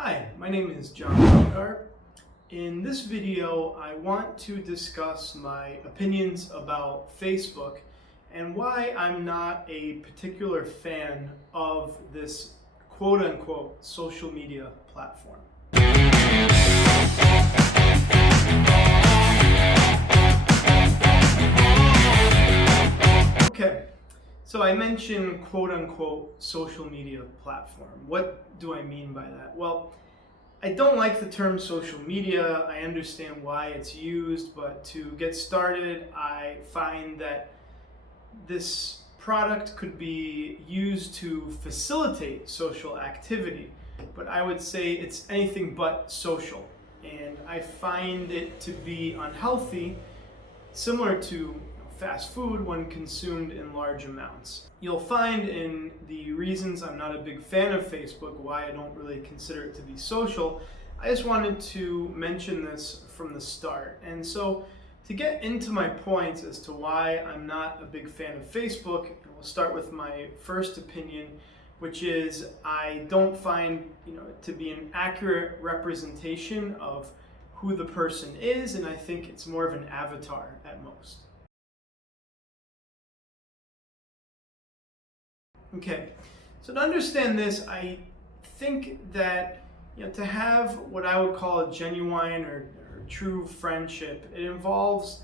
Hi, my name is John Belgard. In this video, I want to discuss my opinions about Facebook and why I'm not a particular fan of this quote-unquote social media platform. Okay, so I mentioned quote-unquote social media platform. What do I mean by that? Well, I don't like the term social media. I understand why it's used, but to get started, I find that this product could be used to facilitate social activity, but I would say it's anything but social. And I find it to be unhealthy, similar to fast food when consumed in large amounts. You'll find in the reasons I'm not a big fan of Facebook, why I don't really consider it to be social, I just wanted to mention this from the start. And so to get into my points as to why I'm not a big fan of Facebook, we'll start with my first opinion, which is I don't find it to be an accurate representation of who the person is, and I think it's more of an avatar at most. Okay, so to understand this, I think that to have what I would call a genuine or true friendship, it involves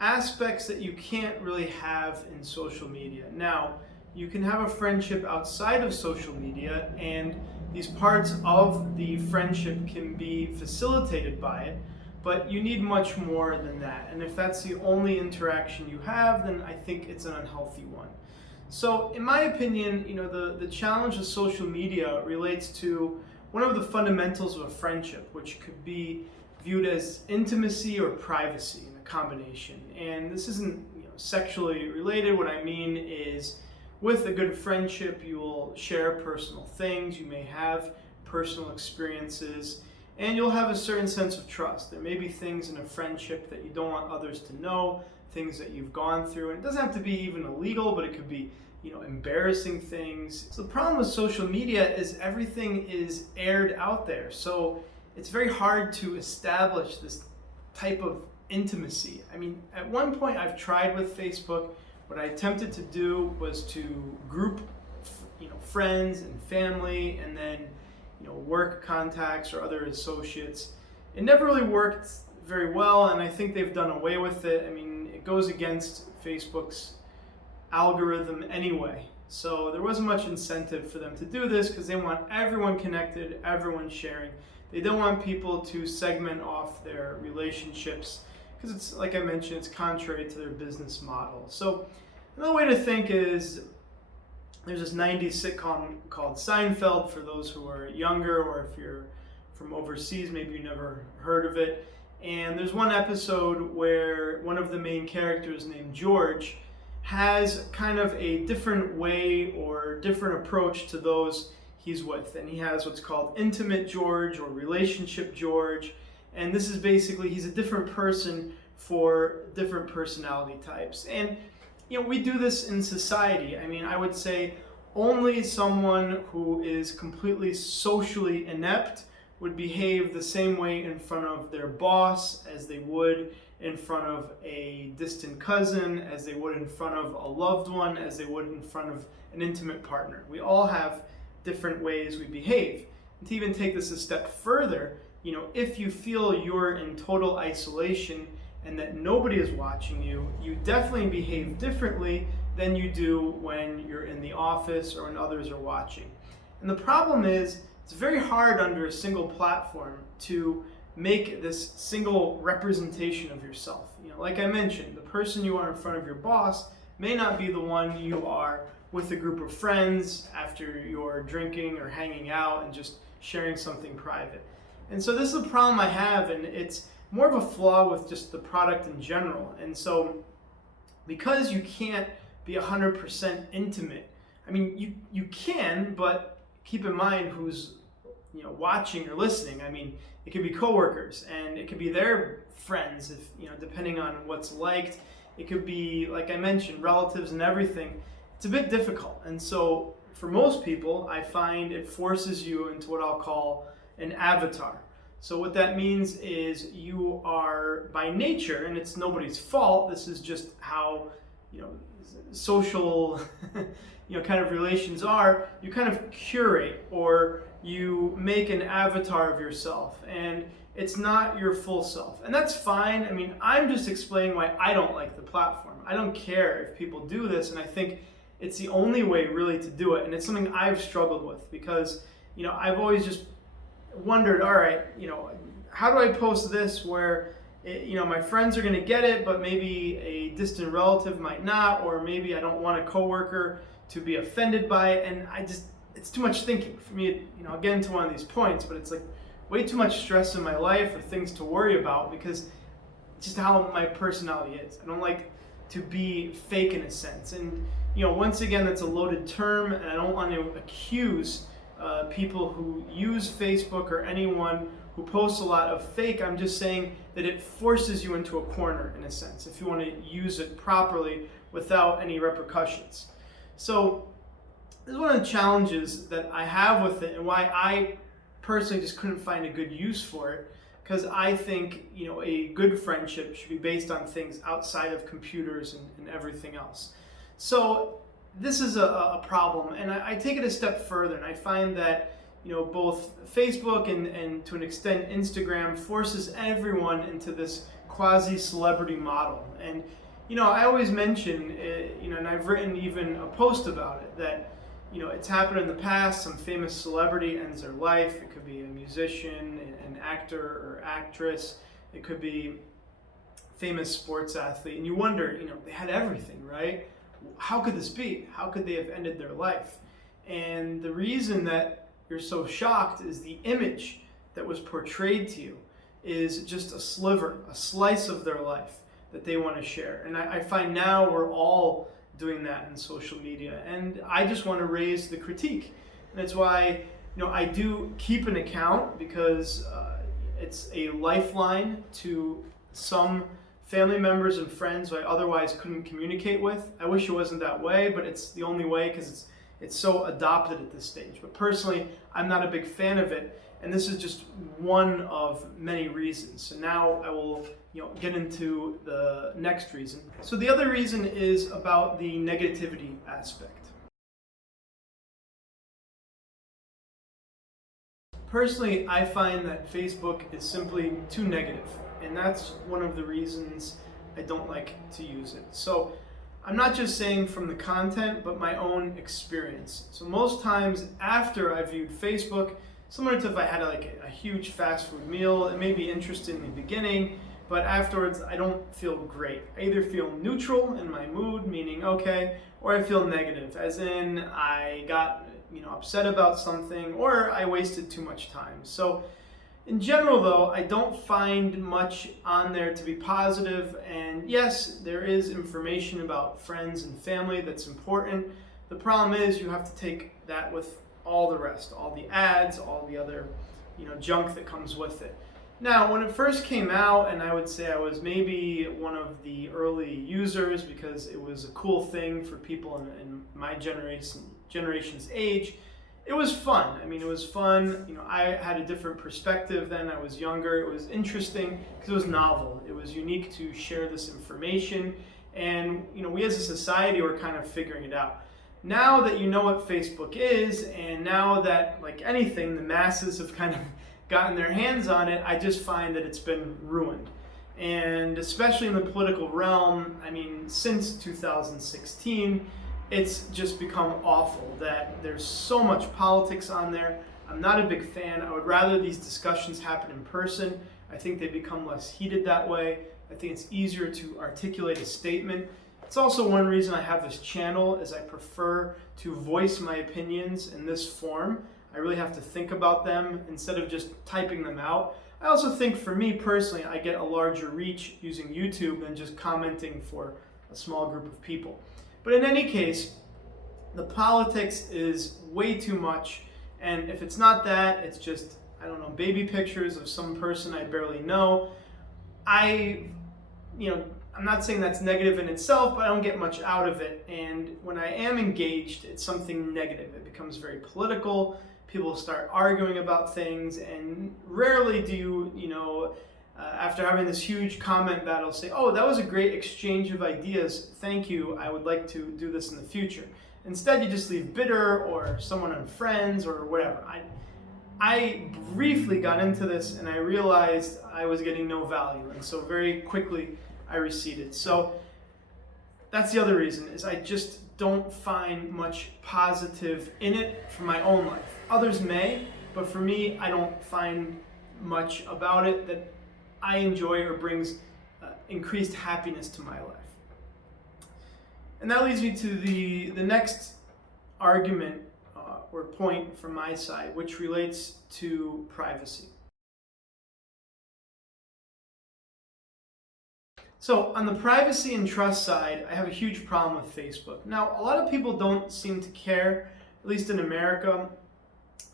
aspects that you can't really have in social media. Now, you can have a friendship outside of social media, and these parts of the friendship can be facilitated by it, but you need much more than that. And if that's the only interaction you have, then I think it's an unhealthy one. So in my opinion, the challenge of social media relates to one of the fundamentals of a friendship, which could be viewed as intimacy or privacy in a combination. And this isn't sexually related. What I mean is, with a good friendship, you will share personal things, you may have personal experiences, and you'll have a certain sense of trust. There may be things in a friendship that you don't want others to know, things that you've gone through, and it doesn't have to be even illegal, but it could be embarrassing things. So the problem with social media is everything is aired out there. So it's very hard to establish this type of intimacy. I mean, at one point I've tried with Facebook. What I attempted to do was to group friends and family, and then work contacts or other associates. It never really worked very well, and I think they've done away with it. I mean, it goes against Facebook's algorithm anyway. So there wasn't much incentive for them to do this because they want everyone connected, everyone sharing. They don't want people to segment off their relationships because it's, like I mentioned, it's contrary to their business model. So another way to think is there's this 90s sitcom called Seinfeld, for those who are younger, or if you're from overseas, maybe you never heard of it. And there's one episode where one of the main characters, named George, has kind of a different way or different approach to those he's with. And he has what's called Intimate George or Relationship George. And this is basically, he's a different person for different personality types. And we do this in society. I mean, I would say only someone who is completely socially inept would behave the same way in front of their boss as they would in front of a distant cousin, as they would in front of a loved one, as they would in front of an intimate partner. We all have different ways we behave. And to even take this a step further, if you feel you're in total isolation and that nobody is watching you, you definitely behave differently than you do when you're in the office or when others are watching. And the problem is, it's very hard under a single platform to make this single representation of yourself. Like I mentioned, the person you are in front of your boss may not be the one you are with a group of friends after you're drinking or hanging out and just sharing something private. And so this is a problem I have, and it's more of a flaw with just the product in general. And so because you can't be 100% intimate, I mean, you can, but keep in mind who's watching or listening. I mean, it could be coworkers, and it could be their friends, if depending on what's liked. It could be, like I mentioned, relatives and everything. It's a bit difficult. And so for most people, I find it forces you into what I'll call an avatar. So what that means is you are by nature, and it's nobody's fault, this is just how, social kind of relations are, you kind of curate or you make an avatar of yourself, and it's not your full self. And that's fine. I mean, I'm just explaining why I don't like the platform. I don't care if people do this, and I think it's the only way really to do it. And it's something I've struggled with because, I've always just wondered, all right, how do I post this where, my friends are going to get it, but maybe a distant relative might not, or maybe I don't want a coworker to be offended by it. And it's too much thinking for me. I'll get into one of these points, but it's like way too much stress in my life or things to worry about because it's just how my personality is. I don't like to be fake in a sense. And, once again, that's a loaded term, and I don't want to accuse people who use Facebook or anyone who posts a lot of fake. I'm just saying that it forces you into a corner in a sense if you want to use it properly without any repercussions. So this is one of the challenges that I have with it and why I personally just couldn't find a good use for it, because I think a good friendship should be based on things outside of computers and everything else. So this is a problem, and I take it a step further, and I find that both Facebook and to an extent Instagram forces everyone into this quasi-celebrity model. And I always mention and I've written even a post about it, that it's happened in the past. Some famous celebrity ends their life. It could be a musician, an actor or actress. It could be famous sports athlete, and you wonder, they had everything, right? How could this be? How could they have ended their life? And the reason that you're so shocked is the image that was portrayed to you is just a sliver, a slice of their life that they want to share. And I find now we're all doing that in social media, and I just want to raise the critique. And that's why I do keep an account, because it's a lifeline to some family members and friends who I otherwise couldn't communicate with. I wish it wasn't that way, but it's the only way because it's so adopted at this stage. But personally, I'm not a big fan of it, and this is just one of many reasons. So now I will get into the next reason. So the other reason is about the negativity aspect. Personally, I find that Facebook is simply too negative, and that's one of the reasons I don't like to use it. So I'm not just saying from the content, but my own experience. So most times after I viewed Facebook, similar to if I had a huge fast food meal, it may be interesting in the beginning, but afterwards I don't feel great. I either feel neutral in my mood, meaning okay, or I feel negative, as in I got upset about something, or I wasted too much time. So in general though, I don't find much on there to be positive, and yes, there is information about friends and family that's important. The problem is you have to take that with all the rest, all the ads, all the other junk that comes with it. Now, when it first came out, and I would say I was maybe one of the early users because it was a cool thing for people in my generation's age, it was fun. I mean, it was fun. I had a different perspective then. I was younger. It was interesting because it was novel. It was unique to share this information, and we as a society were kind of figuring it out. Now that you know what Facebook is, and now that, like anything, the masses have kind of gotten their hands on it, I just find that it's been ruined. And especially in the political realm, I mean, since 2016, it's just become awful that there's so much politics on there. I'm not a big fan. I would rather these discussions happen in person. I think they become less heated that way. I think it's easier to articulate a statement. It's also one reason I have this channel, is I prefer to voice my opinions in this form. I really have to think about them instead of just typing them out. I also think for me personally, I get a larger reach using YouTube than just commenting for a small group of people. But in any case, the politics is way too much, and if it's not that, it's just, I don't know, baby pictures of some person I barely know. I'm not saying that's negative in itself, but I don't get much out of it, and when I am engaged, it's something negative. It becomes very political, people start arguing about things, and rarely do you, after having this huge comment battle, say, oh, that was a great exchange of ideas, thank you, I would like to do this in the future. Instead, you just leave bitter, or someone unfriends, or whatever. I briefly got into this, and I realized I was getting no value, and so very quickly I receded. So that's the other reason, is I just don't find much positive in it for my own life. Others may, but for me, I don't find much about it that I enjoy or brings increased happiness to my life. And that leads me to the next argument or point from my side, which relates to privacy. So on the privacy and trust side, I have a huge problem with Facebook. Now, a lot of people don't seem to care, at least in America.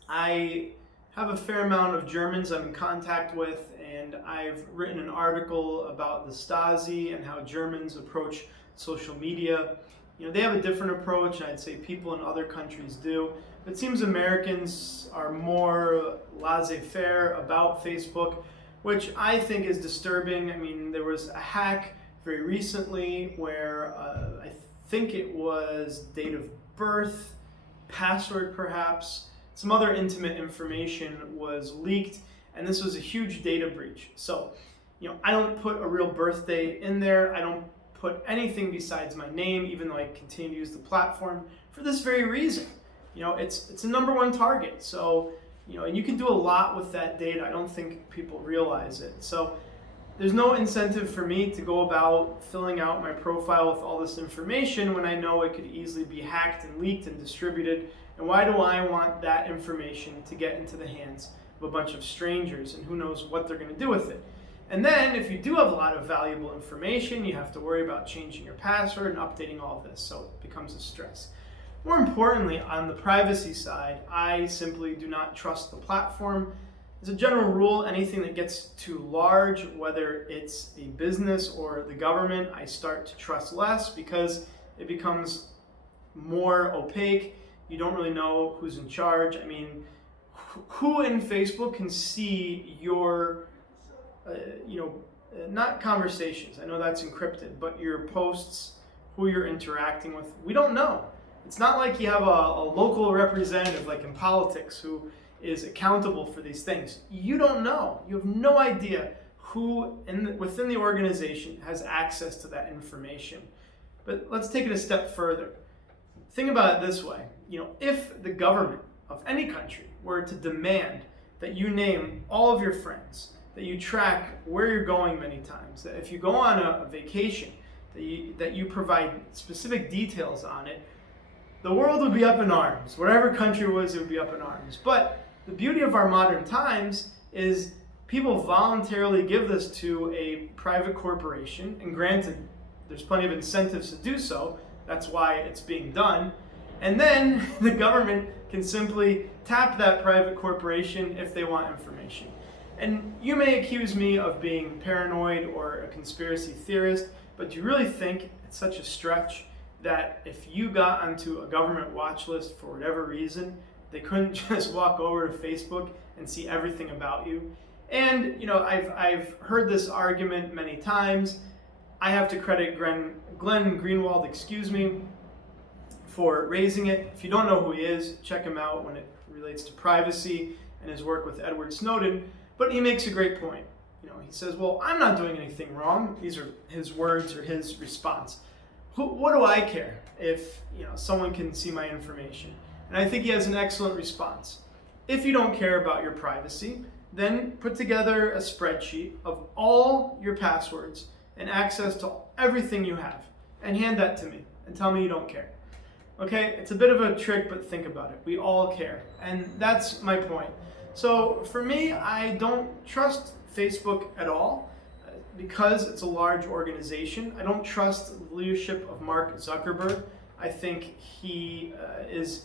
I have a fair amount of Germans I'm in contact with, and I've written an article about the Stasi and how Germans approach social media. They have a different approach, and I'd say people in other countries do. It seems Americans are more laissez-faire about Facebook, which I think is disturbing. I mean, there was a hack very recently where I think it was date of birth, password perhaps, some other intimate information was leaked, and this was a huge data breach. So, I don't put a real birthday in there. I don't put anything besides my name, even though I continue to use the platform for this very reason. It's a number one target. So, and you can do a lot with that data. I don't think people realize it. So there's no incentive for me to go about filling out my profile with all this information when I know it could easily be hacked and leaked and distributed. And why do I want that information to get into the hands of a bunch of strangers, and who knows what they're going to do with it? And then if you do have a lot of valuable information, you have to worry about changing your password and updating all of this. So it becomes a stress. More importantly, on the privacy side, I simply do not trust the platform. As a general rule, anything that gets too large, whether it's a business or the government, I start to trust less because it becomes more opaque. You don't really know who's in charge. I mean, who in Facebook can see your, not conversations, I know that's encrypted, but your posts, who you're interacting with? We don't know. It's not like you have a local representative like in politics who is accountable for these things. You don't know. You have no idea who within the organization has access to that information. But let's take it a step further. Think about it this way. If the government of any country were to demand that you name all of your friends, that you track where you're going many times, that if you go on a vacation, that you provide specific details on it, the world would be up in arms. Whatever country it was, it would be up in arms. But the beauty of our modern times is people voluntarily give this to a private corporation, and granted, there's plenty of incentives to do so. That's why it's being done. And then the government can simply tap that private corporation if they want information. And you may accuse me of being paranoid or a conspiracy theorist, but do you really think it's such a stretch that if you got onto a government watch list for whatever reason, they couldn't just walk over to Facebook and see everything about you? And I've heard this argument many times. I have to credit Glenn Greenwald, for raising it. If you don't know who he is, check him out when it relates to privacy and his work with Edward Snowden. But he makes a great point. He says, well, I'm not doing anything wrong. These are his words or his response. What do I care if someone can see my information? And I think he has an excellent response. If you don't care about your privacy, then put together a spreadsheet of all your passwords and access to everything you have, and hand that to me and tell me you don't care. Okay, it's a bit of a trick, but think about it. We all care, and that's my point. So for me, I don't trust Facebook at all. Because it's a large organization, I don't trust the leadership of Mark Zuckerberg. I think he is,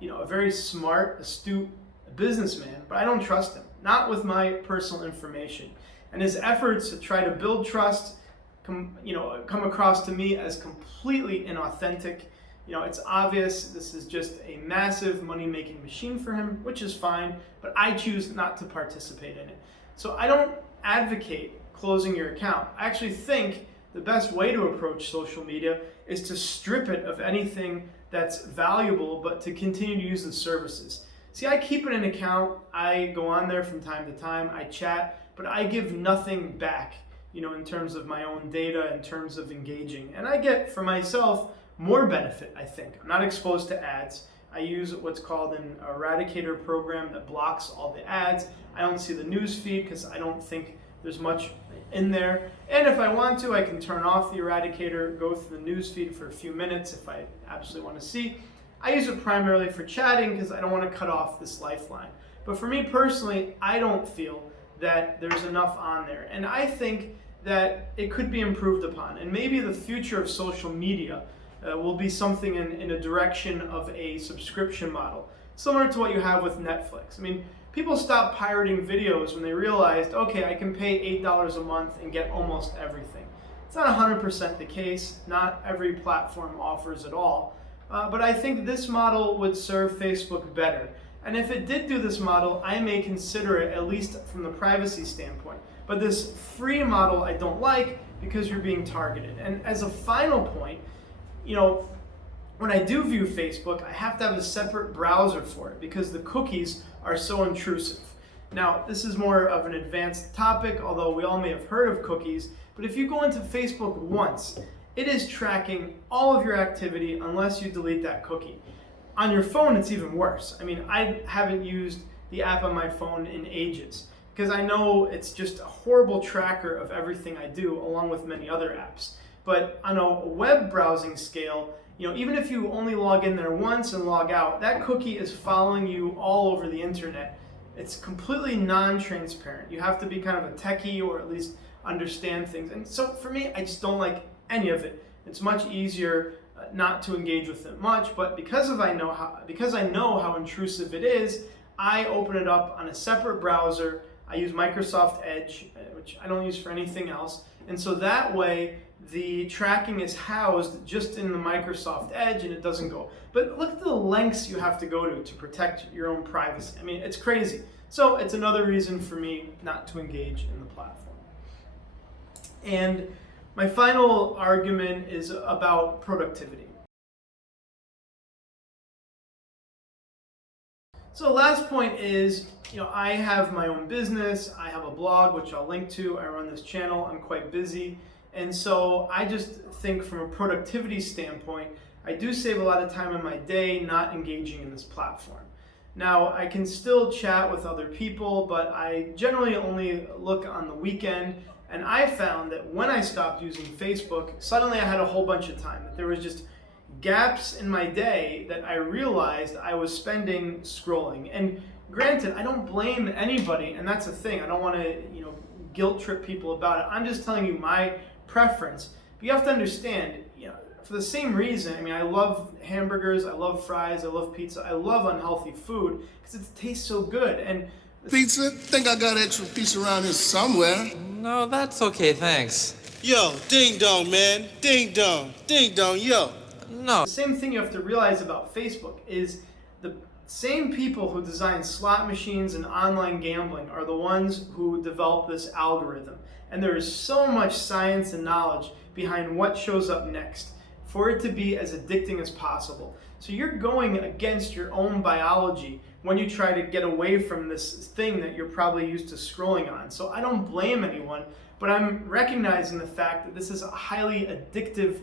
a very smart, astute businessman, but I don't trust him, not with my personal information. And his efforts to try to build trust come across to me as completely inauthentic. It's obvious this is just a massive money-making machine for him, which is fine, but I choose not to participate in it. So I don't advocate closing your account. I actually think the best way to approach social media is to strip it of anything that's valuable, but to continue to use the services. See, I keep an account, I go on there from time to time, I chat, but I give nothing back, in terms of my own data, in terms of engaging. And I get, for myself, more benefit, I think. I'm not exposed to ads. I use what's called an eradicator program that blocks all the ads. I don't see the news feed because I don't think there's much in there. And if I want to, I can turn off the eradicator, go through the news feed for a few minutes if I absolutely want to see. I use it primarily for chatting because I don't want to cut off this lifeline. But for me personally, I don't feel that there's enough on there. And I think that it could be improved upon. And maybe the future of social media will be something in a direction of a subscription model, similar to what you have with Netflix. I mean, people stopped pirating videos when they realized, okay, I can pay $8 a month and get almost everything. It's not 100% the case. Not every platform offers it all. But I think this model would serve Facebook better. And if it did do this model, I may consider it, at least from the privacy standpoint. But this free model I don't like because you're being targeted. And as a final point, when I do view Facebook, I have to have a separate browser for it because the cookies are so intrusive. Now, this is more of an advanced topic, although we all may have heard of cookies, but if you go into Facebook once, it is tracking all of your activity unless you delete that cookie. On your phone, it's even worse. I mean, I haven't used the app on my phone in ages because I know it's just a horrible tracker of everything I do, along with many other apps. But on a web browsing scale, even if you only log in there once and log out, that cookie is following you all over the internet. It's completely non-transparent. You have to be kind of a techie or at least understand things. And so for me, I just don't like any of it. It's much easier not to engage with it much, but because I know how intrusive it is, I open it up on a separate browser. I use Microsoft Edge, which I don't use for anything else. And so that way, the tracking is housed just in the Microsoft Edge and it doesn't go. But look at the lengths you have to go to protect your own privacy. I mean, it's crazy. So it's another reason for me not to engage in the platform. And my final argument is about productivity. So the last point is, I have my own business. I have a blog, which I'll link to. I run this channel. I'm quite busy. And so I just think from a productivity standpoint, I do save a lot of time in my day not engaging in this platform. Now, I can still chat with other people, but I generally only look on the weekend. And I found that when I stopped using Facebook, suddenly I had a whole bunch of time. That there was just gaps in my day that I realized I was spending scrolling. And granted, I don't blame anybody, and that's the thing. I don't want to, guilt trip people about it. I'm just telling you my preference. But you have to understand, for the same reason, I love hamburgers, I love fries, I love pizza, I love unhealthy food because it tastes so good. And pizza? Think I got extra pizza around here somewhere. No, that's okay, thanks. Yo, ding dong, man. Ding dong, yo. No. The same thing you have to realize about Facebook is the same people who design slot machines and online gambling are the ones who develop this algorithm. And there is so much science and knowledge behind what shows up next for it to be as addicting as possible. So you're going against your own biology when you try to get away from this thing that you're probably used to scrolling on. So I don't blame anyone, but I'm recognizing the fact that this is a highly addictive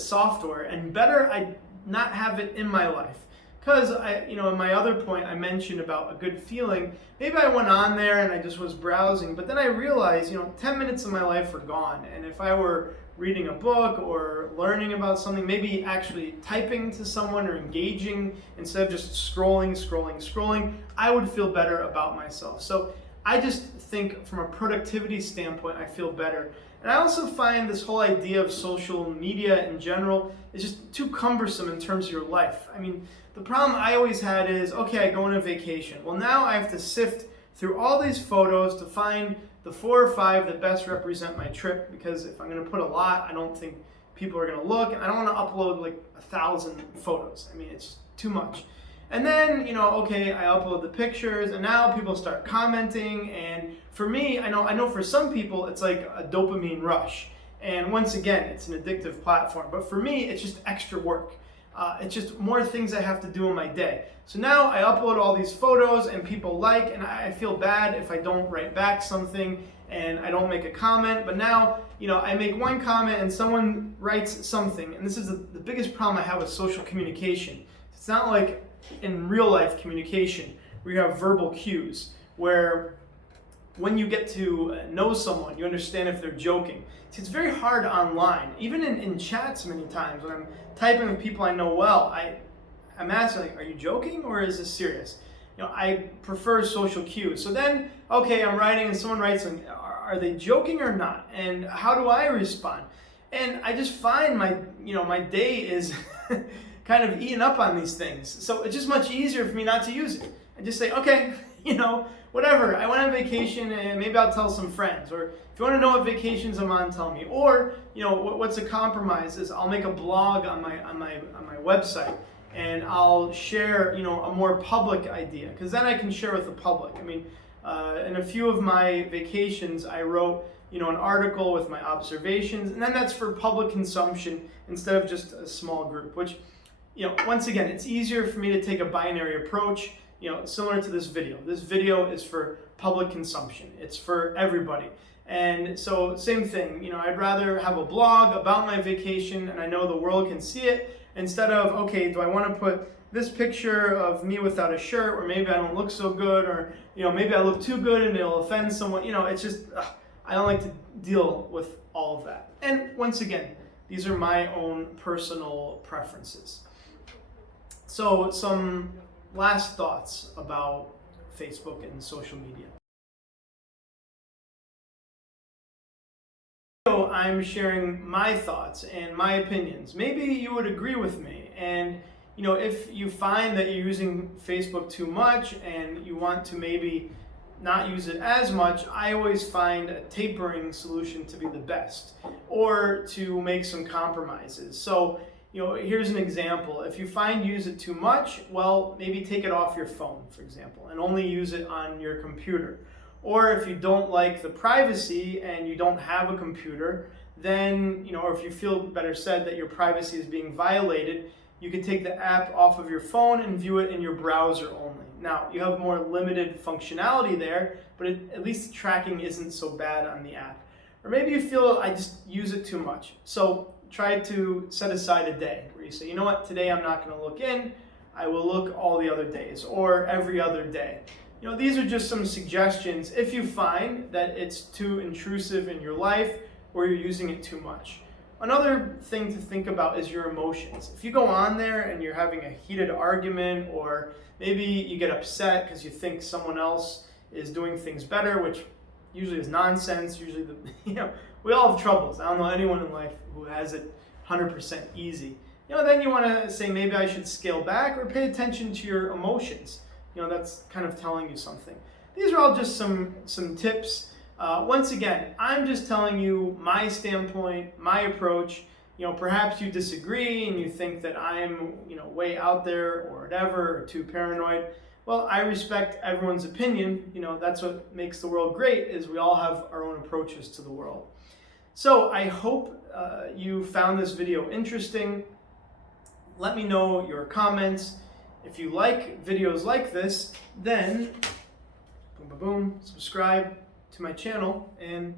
software, and better I not have it in my life. Because in my other point I mentioned about a good feeling, maybe I went on there and I just was browsing, but then I realized, 10 minutes of my life are gone. And if I were reading a book or learning about something, maybe actually typing to someone or engaging instead of just scrolling, I would feel better about myself. So I just think from a productivity standpoint, I feel better. And I also find this whole idea of social media in general is just too cumbersome in terms of your life. The problem I always had is, okay, I go on a vacation. Well, now I have to sift through all these photos to find the 4 or 5 that best represent my trip, because if I'm going to put a lot, I don't think people are going to look, and I don't want to upload like 1,000 photos. I mean, it's too much. And then, okay, I upload the pictures, and now people start commenting, and for me, I know for some people it's like a dopamine rush. And once again, it's an addictive platform, but for me, it's just extra work. It's just more things I have to do in my day. So now I upload all these photos and people like, and I feel bad if I don't write back something and I don't make a comment. But now, I make one comment and someone writes something, and this is the biggest problem I have with social communication. It's not like in real life communication where you have verbal cues, where when you get to know someone, you understand if they're joking. See, it's very hard online, even in chats many times when I'm typing with people I know well. I'm asking, like, are you joking or is this serious? I prefer social cues. So then, okay, I'm writing and someone writes something. Are they joking or not? And how do I respond? And I just find my day is kind of eaten up on these things. So it's just much easier for me not to use it. I just say, okay, whatever. I went on vacation and maybe I'll tell some friends. Or if you want to know what vacations I'm on, tell me. Or, what's a compromise is I'll make a blog on my website and I'll share, a more public idea, because then I can share with the public. I mean, in a few of my vacations, I wrote, an article with my observations, and then that's for public consumption instead of just a small group, which, once again, it's easier for me to take a binary approach, similar to this video. This video is for public consumption. It's for everybody. And so same thing, I'd rather have a blog about my vacation and I know the world can see it, instead of, okay, do I want to put this picture of me without a shirt, or maybe I don't look so good, or maybe I look too good and it'll offend someone. It's just, I don't like to deal with all of that. And once again, these are my own personal preferences. So some last thoughts about Facebook and social media. So I'm sharing my thoughts and my opinions. Maybe you would agree with me, and if you find that you're using Facebook too much and you want to maybe not use it as much, I always find a tapering solution to be the best, or to make some compromises. So here's an example. If you find you use it too much, well, maybe take it off your phone, for example, and only use it on your computer. Or if you don't like the privacy and you don't have a computer, then, or if you feel, better said, that your privacy is being violated, you can take the app off of your phone and view it in your browser only. Now, you have more limited functionality there, but at least the tracking isn't so bad on the app. Or maybe you feel I just use it too much. So try to set aside a day where you say, you know what, today I'm not going to look in, I will look all the other days, or every other day. These are just some suggestions if you find that it's too intrusive in your life or you're using it too much. Another thing to think about is your emotions. If you go on there and you're having a heated argument, or maybe you get upset because you think someone else is doing things better, which usually is nonsense. Usually, we all have troubles. I don't know anyone in life who has it 100% easy. Then you want to say, maybe I should scale back or pay attention to your emotions. That's kind of telling you something. These are all just some tips. Once again, I'm just telling you my standpoint, my approach. Perhaps you disagree and you think that I'm, way out there or whatever, or too paranoid. Well, I respect everyone's opinion. That's what makes the world great, is we all have our own approaches to the world. So I hope you found this video interesting. Let me know your comments. If you like videos like this, then boom, boom, boom, subscribe to my channel and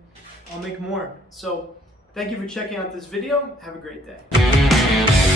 I'll make more. So thank you for checking out this video. Have a great day.